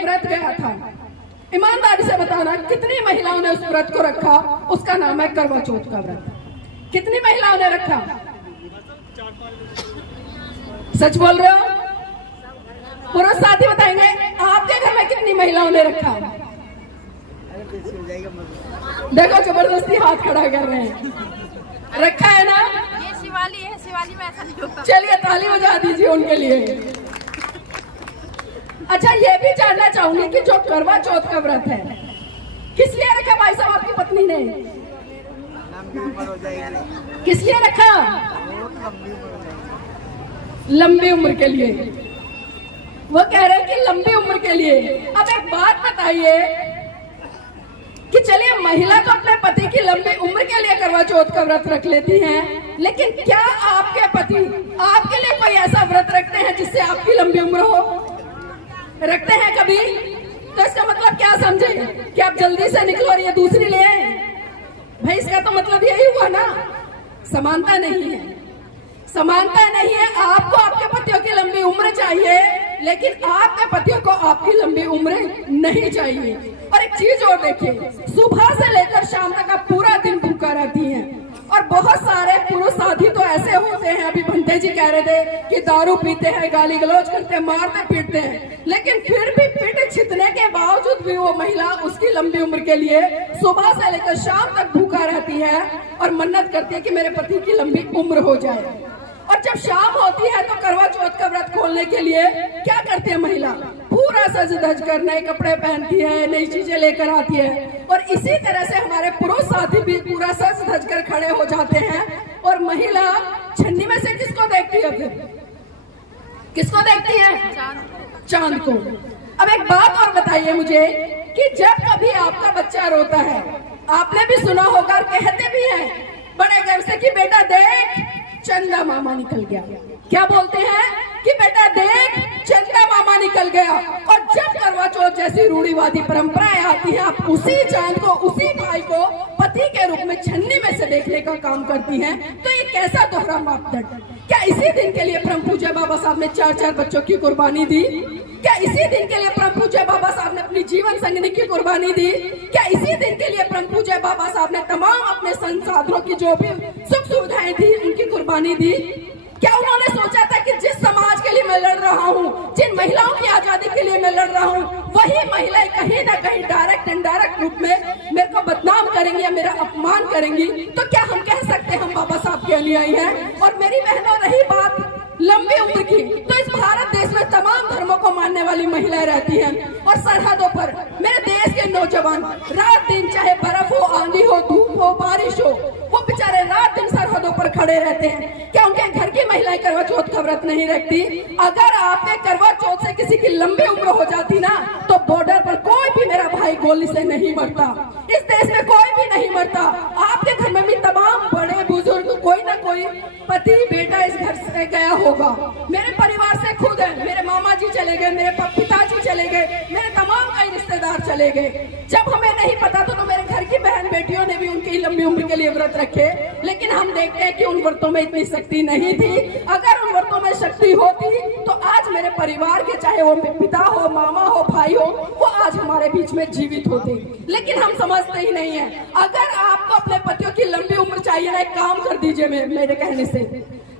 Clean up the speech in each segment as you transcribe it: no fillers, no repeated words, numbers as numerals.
व्रत गया था। ईमानदारी से बताना कितनी महिलाओं ने उस व्रत को रखा। उसका नाम है करवा चौथ का व्रत। कितनी महिलाओं ने रखा? सच बोल रहे हो? पुरुष साथी बताएंगे आपके घर में कितनी महिलाओं ने रखा? देखो जबरदस्ती हाथ खड़ा कर रहे हैं। रखा है ना? ये शिवाली है, शिवाली में ऐसा नहीं होता। चलिए ताली बजा दीजिए उनके लिए। अच्छा ये भी जानना चाहूंगी कि जो करवा चौथ का व्रत है किस लिए रखा भाई साहब आपकी पत्नी ने? किस लिए रखा? लंबी उम्र के लिए। वो कह रहे हैं कि लंबी उम्र के लिए। अब एक बात बताइए कि चलिए महिला तो अपने पति की लंबी उम्र के लिए करवा चौथ का व्रत रख लेती हैं, लेकिन क्या आपके पति आपके लिए कोई ऐसा व्रत रखते हैं जिससे आपकी लंबी उम्र हो? रखते हैं कभी? तो इसका मतलब क्या समझे कि आप जल्दी से निकलो और ये दूसरी ले आए? भाई इसका तो मतलब यही हुआ ना, समानता नहीं है। समानता नहीं है। आपको आपके पतियों की लंबी उम्र चाहिए, लेकिन आपके पतियों को आपकी लंबी उम्र नहीं चाहिए। और एक चीज और देखिए, सुबह से लेकर शाम तक आप पूरा दिन भूखा रहती हैं। और बहुत सारे पुरुष साथी तो ऐसे होते हैं, अभी भंते जी कह रहे थे कि दारू पीते हैं, गाली गलौज करते हैं, मारते पीटते हैं, लेकिन फिर भी पीट छितने के बावजूद भी वो महिला उसकी लंबी उम्र के लिए सुबह से लेकर शाम तक भूखा रहती है और मन्नत करती है कि मेरे पति की लंबी उम्र हो जाए। और जब शाम होती है तो करवा चौथ का व्रत खोलने के लिए क्या करती है महिला? पूरा सज धज कर नए कपड़े पहनती है, नई चीजें लेकर आती है। और इसी तरह से हमारे पुरुष साथी भी पूरा सज धज कर खड़े हो जाते हैं। और महिला छन्नी में से किसको देखती है? फिर किसको देखती है? चांद को। अब एक बात और बताइए मुझे कि जब कभी आपका बच्चा रोता है, आपने भी सुना होगा और कहते भी हैं बड़े गर्व से कि बेटा देख चंदा मामा निकल गया। क्या बोलते हैं कि बेटा देख चंदा मामा निकल गया। और जब करवा चौथ जैसी रूढ़िवादी परंपराएं आती हैं, आप उसी चांद को, उसी भाई को पति के रूप में छन्नी में से देखने का काम करती हैं। तो ये कैसा दोहरा मापदंड? क्या इसी दिन के लिए परम पूज्य बाबा साहब ने 4-4 बच्चों की कुर्बानी दी? क्या इसी दिन के लिए परम पूज्य बाबा साहब ने अपनी जीवन संगिनी की कुर्बानी दी? क्या इसी दिन के लिए परम पूज्य बाबा साहब ने तमाम अपने संसाधनों की जो भी सुख सुविधाएं थी उनकी कुर्बानी दी? क्या उन्होंने सोचा था कि जिस समाज के लिए मैं लड़ रहा हूँ, जिन महिलाओं की आजादी के लिए मैं लड़ रहा हूँ, वही महिलाएं कहीं ना कहीं डायरेक्ट इनडायरेक्ट रूप में मेरे को बदनाम करेंगी या मेरा अपमान करेंगी? तो क्या हम कह सकते हैं हम बाबा साहब के अनुयायी हैं? और मेरी बहनों रही बात लंबी उम्र की, तो इस भारत देश में तमाम धर्मों को मानने वाली महिलाएं रहती हैं। और सरहदों पर मेरे देश के नौजवान रात दिन, चाहे बर्फ हो, आंधी हो, धूप हो, बारिश हो, वो बेचारे रात दिन सरहदों पर खड़े रहते हैं। क्या उनके घर की महिलाएं करवा चौथ का व्रत नहीं रखती? अगर आपके करवा चौथ से किसी की लंबी उम्र हो जाती ना, तो बॉर्डर पर कोई भी मेरा भाई गोली से नहीं मरता। इस देश में कोई भी नहीं मरता। आपके घर में भी तमाम बड़े बुजुर्ग, कोई ना कोई पति बेटा इस घर से गया होगा। मेरे परिवार से खुद है, मेरे मामा जी चले गए, मेरे पिताजी चले गए, मेरे तमाम कई रिश्तेदार चले गए। जब हमें नहीं पता था तो मेरे घर की बहन बेटियों ने भी उनकी लंबी उम्र के लिए व्रत रखे, लेकिन हम देखते हैं कि उन व्रतों में इतनी शक्ति नहीं थी। अगर उन व्रतों में शक्ति होती तो आज मेरे परिवार के, चाहे वो पिता हो, मामा हो, भाई हो, वो आज हमारे बीच में जीवित होते। लेकिन हम समझते ही नहीं है। अगर आपको अपने पतियों की लंबी उम्र चाहिए ना, एक काम कर दीजिए मेरे कहने से,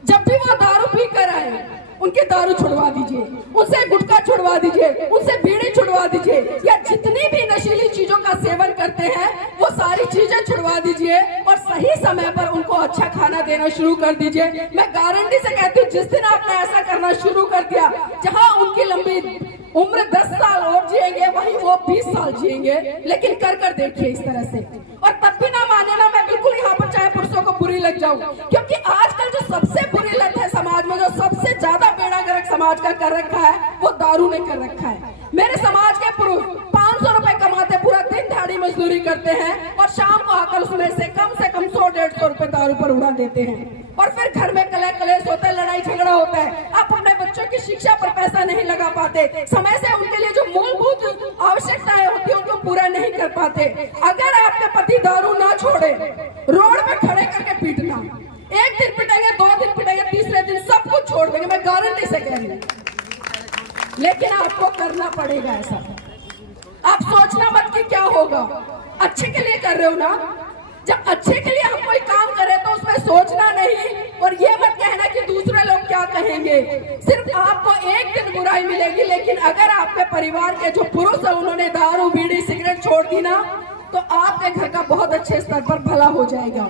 जब भी वो दारू पी कर आए उनके दारू छुड़वा दीजिए, उनसे गुटखा छुड़वा दीजिए, उनसे बीड़ी छुड़वा दीजिए, या जितनी भी नशीली चीजों का सेवन करते हैं वो सारी चीजें छुड़वा दीजिए और सही समय पर उनको अच्छा खाना देना शुरू कर दीजिए। मैं गारंटी से कहती हूँ जिस दिन आपने ऐसा करना शुरू कर दिया, जहाँ उनकी लंबी उम्र 10 साल और जिएंगे वहीं वो 20 साल जिएंगे। लेकिन कर देखिए इस तरह से। और तब भी ना माने ना, मैं बिल्कुल यहाँ पर चाहे पुरुषों को बुरी लग जाऊं, क्योंकि आजकल जो सबसे बुरी लत है समाज में, जो सबसे ज्यादा बेड़ा गर्क समाज का कर रखा है, वो दारू ने कर रखा है। मेरे समाज के पुरुष 500 रुपए कमाते, पूरा दिन दिहाड़ी मजदूरी करते हैं और शाम को आकर उसमें से कम 100-150 रुपए दारू पर उड़ा देते हैं। और फिर घर में कलेश होता है, लड़ाई झगड़ा होता है। आप अपने बच्चों की शिक्षा पर पैसा नहीं लगा पाते, समय से उनके लिए जो मूलभूत आवश्यकताएं होती है उनको पूरा नहीं कर पाते। अगर आपके पति दारू ना छोड़े, रोड पे खड़े करके पीटना, एक दिन पिटेंगे, 2 दिन पिटेंगे, तीसरे दिन सब कुछ छोड़ देंगे, मैं गारंटी से कह रही हूँ। लेकिन आपको करना पड़ेगा ऐसा। आप सोचना मत कि क्या होगा, अच्छे के लिए कर रहे हो ना। जब अच्छे के लिए हम कोई काम करें तो उसमें सोचना नहीं और ये मत कहना कि दूसरे लोग क्या कहेंगे। सिर्फ आपको एक दिन बुराई मिलेगी, लेकिन अगर आपके परिवार के जो पुरुष है उन्होंने दारू बीड़ी सिगरेट छोड़ दी ना, तो आपके घर का बहुत अच्छे स्तर पर भला हो जाएगा।